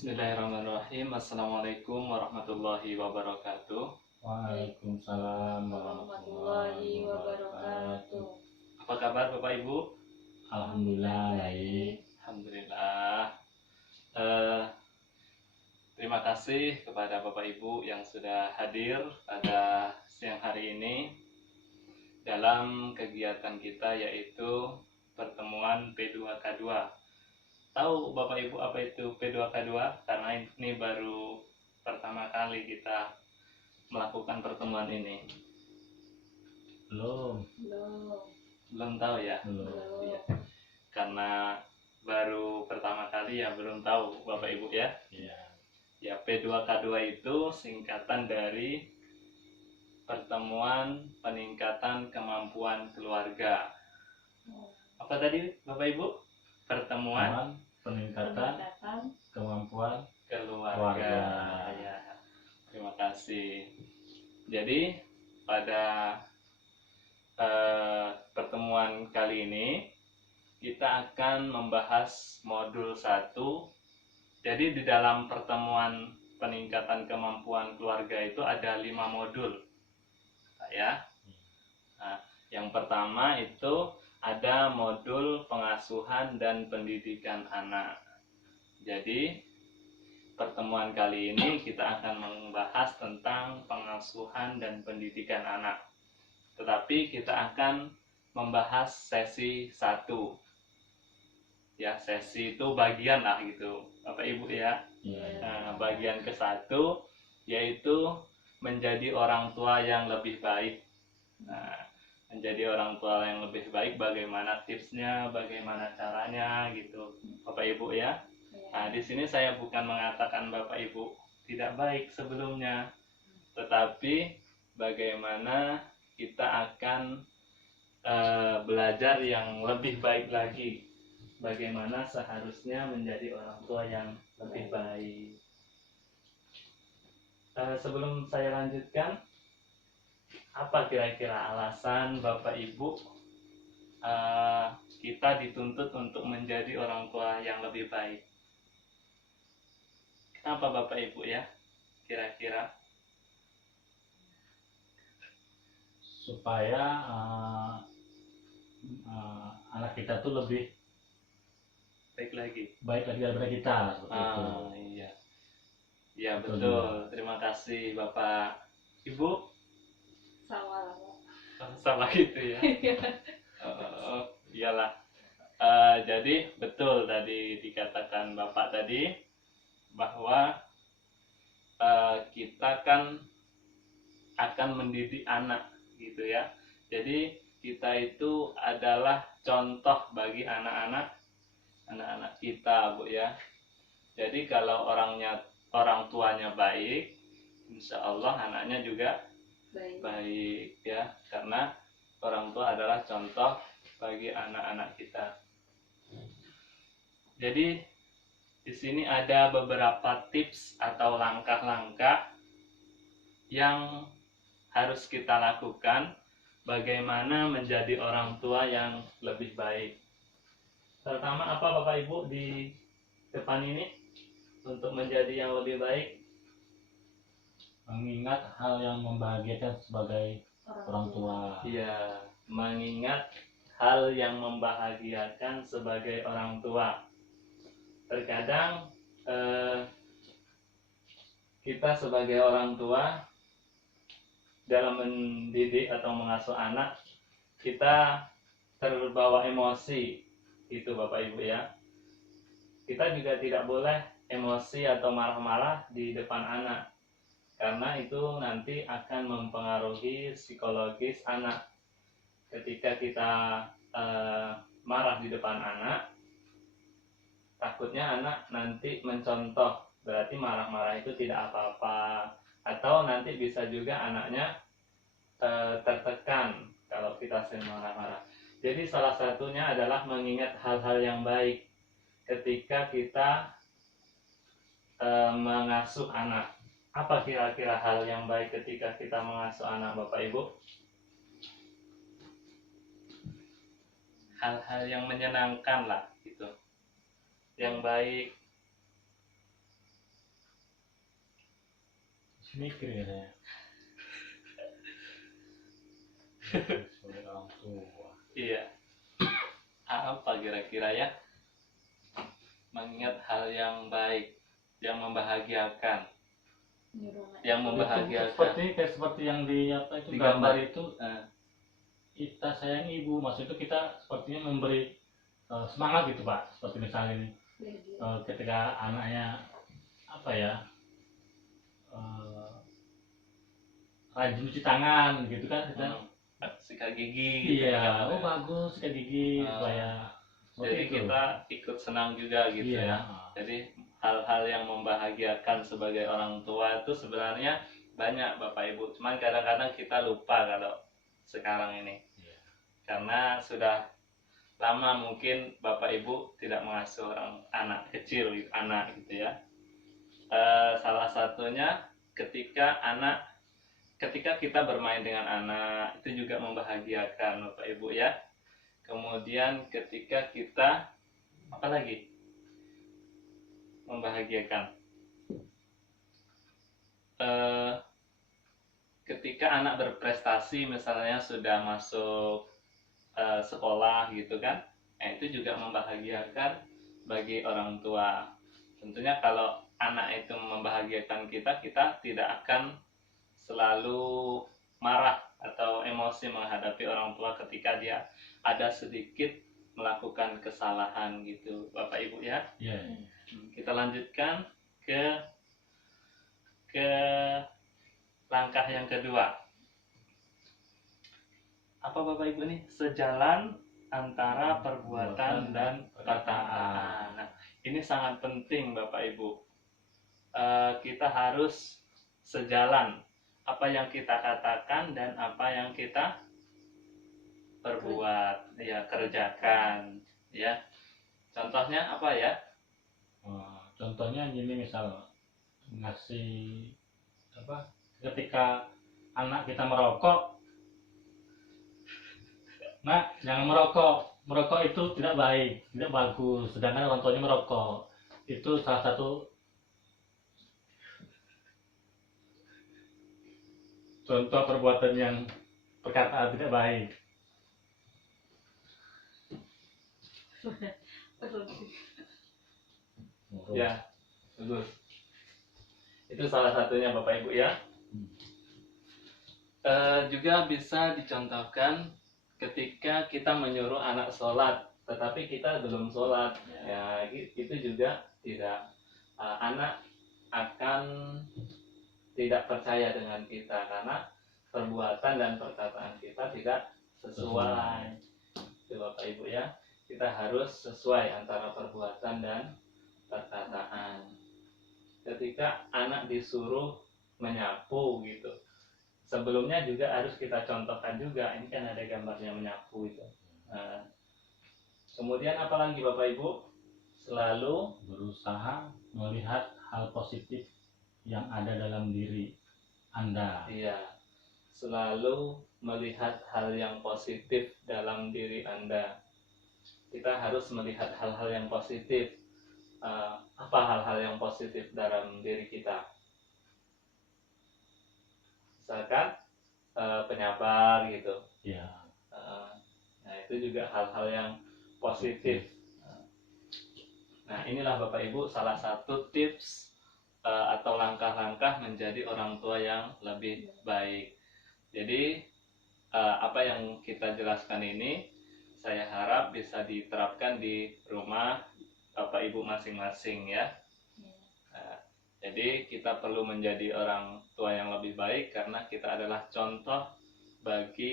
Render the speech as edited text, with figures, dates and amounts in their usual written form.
Bismillahirrahmanirrahim. Assalamualaikum warahmatullahi wabarakatuh. Waalaikumsalam warahmatullahi wabarakatuh. Apa kabar Bapak Ibu? Alhamdulillah baik. Alhamdulillah. Terima kasih kepada Bapak Ibu yang sudah hadir pada siang hari ini dalam kegiatan kita, yaitu pertemuan P2K2. Tahu Bapak Ibu apa itu P2K2? Karena ini baru pertama kali kita melakukan pertemuan ini. Belum Belum tahu ya? belum. Iya. Karena baru pertama kali ya, belum tahu Bapak Ibu ya. Iya. Ya, P2K2 itu singkatan dari Pertemuan Peningkatan Kemampuan Keluarga. Apa tadi Bapak Ibu? Pertemuan Peningkatan kemampuan Keluarga. keluarga. Ya, terima kasih. Jadi pada pertemuan kali ini kita akan membahas modul 1. Jadi di dalam pertemuan peningkatan kemampuan keluarga itu ada 5 modul, ya. Nah, yang pertama itu ada modul pengasuhan dan pendidikan anak. Jadi pertemuan kali ini kita akan membahas tentang pengasuhan dan pendidikan anak. Tetapi kita akan membahas sesi 1. Ya, sesi itu bagian lah gitu, Bapak Ibu ya. Nah, bagian ke-1 yaitu menjadi orang tua yang lebih baik. Nah, menjadi orang tua yang lebih baik, bagaimana tipsnya, bagaimana caranya gitu, Bapak Ibu ya. Nah, di sini saya bukan mengatakan Bapak Ibu tidak baik sebelumnya, tetapi bagaimana kita akan belajar yang lebih baik lagi, bagaimana seharusnya menjadi orang tua yang lebih baik. Sebelum saya lanjutkan, apa kira-kira alasan Bapak Ibu kita dituntut untuk menjadi orang tua yang lebih baik? Kenapa Bapak Ibu ya, kira-kira? Supaya anak kita tuh lebih Baik lagi. baik lagi daripada kita. Seperti itu. Iya. Iya, Betul betul. Terima kasih Bapak. Ibu sama gitu ya. Iyalah. Jadi betul tadi dikatakan Bapak tadi bahwa kita kan akan mendidik anak gitu ya. Jadi kita itu adalah contoh bagi anak-anak kita, Bu ya. Jadi kalau orang tuanya baik, insya Allah anaknya juga baik ya, karena orang tua adalah contoh bagi anak-anak kita. Jadi di sini ada beberapa tips atau langkah-langkah yang harus kita lakukan bagaimana menjadi orang tua yang lebih baik. Pertama, apa Bapak Ibu di depan ini untuk menjadi yang lebih baik? Mengingat hal yang membahagiakan sebagai orang tua. Iya, mengingat hal yang membahagiakan sebagai orang tua. Terkadang kita sebagai orang tua dalam mendidik atau mengasuh anak, kita terbawa emosi, itu Bapak Ibu ya. Kita juga tidak boleh emosi atau marah-marah di depan anak, karena itu nanti akan mempengaruhi psikologis anak. Ketika kita marah di depan anak, takutnya anak nanti mencontoh, berarti marah-marah itu tidak apa-apa, atau nanti bisa juga anaknya tertekan kalau kita sering marah-marah. Jadi salah satunya adalah mengingat hal-hal yang baik ketika kita mengasuh anak. Apa kira-kira hal yang baik ketika kita mengasuh anak, Bapak Ibu? Hal-hal yang menyenangkan lah gitu, yang baik. Mikir ya saya. Sebagai orang tua. Iya. Apa kira-kira ya? Mengingat hal yang baik, yang membahagiakan, Nyuruh anak yang Itu membahagiakan. seperti yang di apa itu Di gambar gambar. itu, Eh, kita sayang ibu, maksud itu kita sepertinya memberi semangat gitu Pak, seperti misalnya ini ketika anaknya apa ya, rajin cuci tangan gitu kan kita, sikat gigi gitu iya, kan. oh bagus sikat gigi supaya Jadi itu. kita ikut senang juga gitu Iya. ya. Jadi hal-hal yang membahagiakan sebagai orang tua itu sebenarnya banyak Bapak Ibu. Cuman kadang-kadang kita lupa kalau sekarang ini. Iya. Karena sudah lama mungkin Bapak Ibu tidak mengasuh orang anak kecil, anak gitu ya. Salah satunya ketika kita bermain dengan anak itu juga membahagiakan Bapak Ibu ya. Kemudian ketika kita apa lagi membahagiakan, ketika anak berprestasi misalnya sudah masuk sekolah gitu kan, itu juga membahagiakan bagi orang tua. Tentunya kalau anak itu membahagiakan kita tidak akan selalu marah atau emosi menghadapi orang tua ketika dia ada sedikit melakukan kesalahan gitu Bapak Ibu ya. Iya. Kita lanjutkan ke langkah yang kedua. Apa Bapak Ibu nih? Sejalan antara perbuatan dan perkataan. Nah, ini sangat penting Bapak Ibu. Kita harus sejalan apa yang kita katakan dan apa yang kita perbuat, ya kerjakan, ya. Contohnya apa ya? Contohnya gini, misal ngasih apa, ketika anak kita merokok, nah jangan merokok itu tidak baik, tidak bagus, sedangkan orang tuanya merokok, itu salah satu contoh perbuatan yang perkataan tidak baik. Ya, bagus. Itu salah satunya Bapak Ibu ya. Juga bisa dicontohkan ketika kita menyuruh anak sholat, tetapi kita belum sholat, ya itu juga tidak, anak akan tidak percaya dengan kita karena perbuatan dan perkataan kita tidak sesuai. Itu Bapak Ibu ya, kita harus sesuai antara perbuatan dan perkataan. Ketika anak disuruh menyapu gitu, sebelumnya juga harus kita contohkan juga. Ini kan ada gambarnya menyapu itu. Nah, kemudian apalagi Bapak Ibu? Selalu Berusaha melihat hal positif yang ada dalam diri Anda. Iya, selalu melihat hal yang positif dalam diri Anda. Kita harus melihat hal-hal yang positif. Apa hal-hal yang positif dalam diri kita? Misalkan penyabar gitu. Ya. Nah itu juga hal-hal yang positif. Nah inilah Bapak Ibu salah satu tips atau langkah-langkah menjadi orang tua yang lebih baik. Jadi apa yang kita jelaskan ini saya harap bisa diterapkan di rumah Bapak Ibu masing-masing ya. Jadi kita perlu menjadi orang tua yang lebih baik karena kita adalah contoh bagi